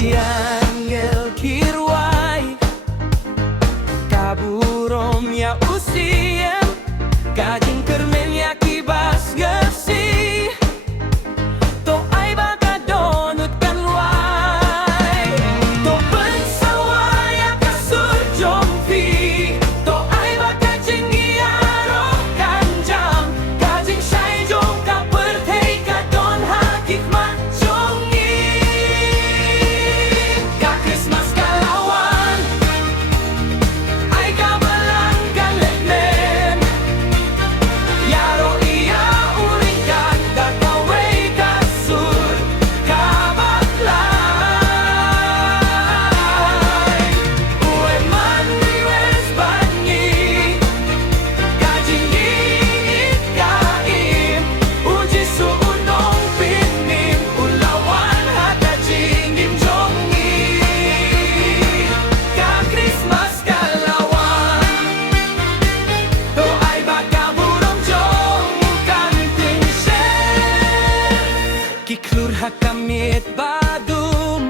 Siang ngel kirwai kaburom ya usiem kajing kermen ya kibas gesi to ai baka donut kan wai to pensawa ya kasur jompi to ai baka jinggi aroh kanjam kajing syai jom ka pertei ka don hakik mat jongi ka Christmas kalawan ai ka balang kan letmen yaro iya uring kan da kawai kasur ka baklay ue man riwes bangi kajing iit kaim uji suunong pinim ulawan hata jingim jongi ka Christmas kalawan to ay baka burong jong kanting share kiklur hakamit badum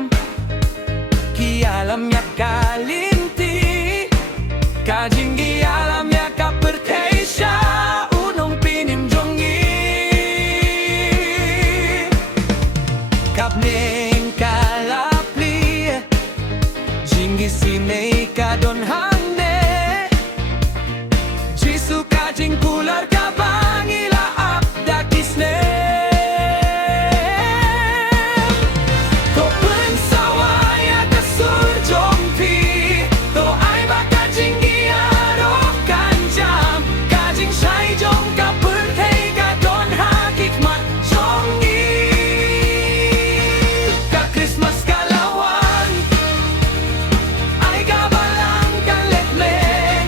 kialam ya kalinti kajinggi alam ya kapertei sya unong pinim jongi kapneng kalapli jinggi simei kadon hande jisu kajing kular kabangila abda kisne to pensawa ya kasur jompi to ai baka jinggi aroh kanjam kajing syai jom ka pertei ka don hakik mat jongi ka Christmas kalawan ai ka balang kan letlen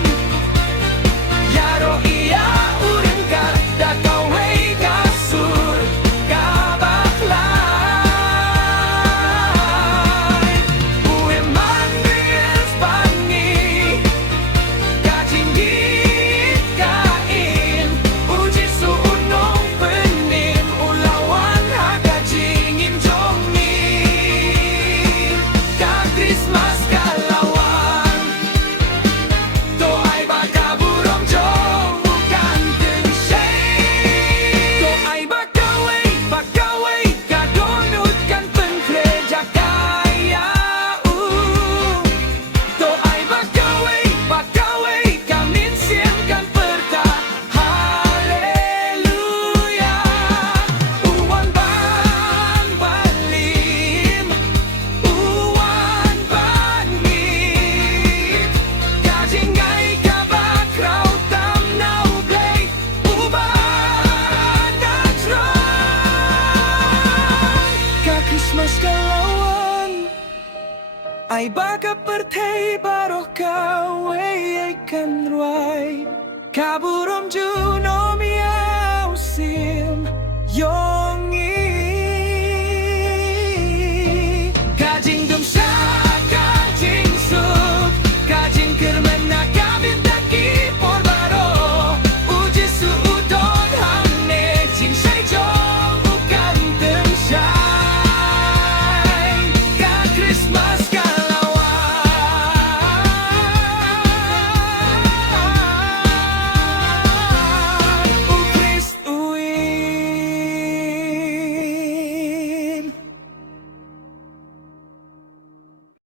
yaro iya uring ka da kawai kasur ka baklay ue man riwes bangi kajinggi kain uji suunong penin ulawan hakajingim jongi ka Christmas kalawan to ay baka burong jong kanting shade to ay bakaway kadonut kan pengereja kaya to ay bakaway kaminsim kan perta haleluya uwan ban balim uwan bangit kajingay kabakraw tam nauglay uban natron ka Christmas kalawan ay baka pertei baroh kawai kan ruai kaburom juno miau sim yo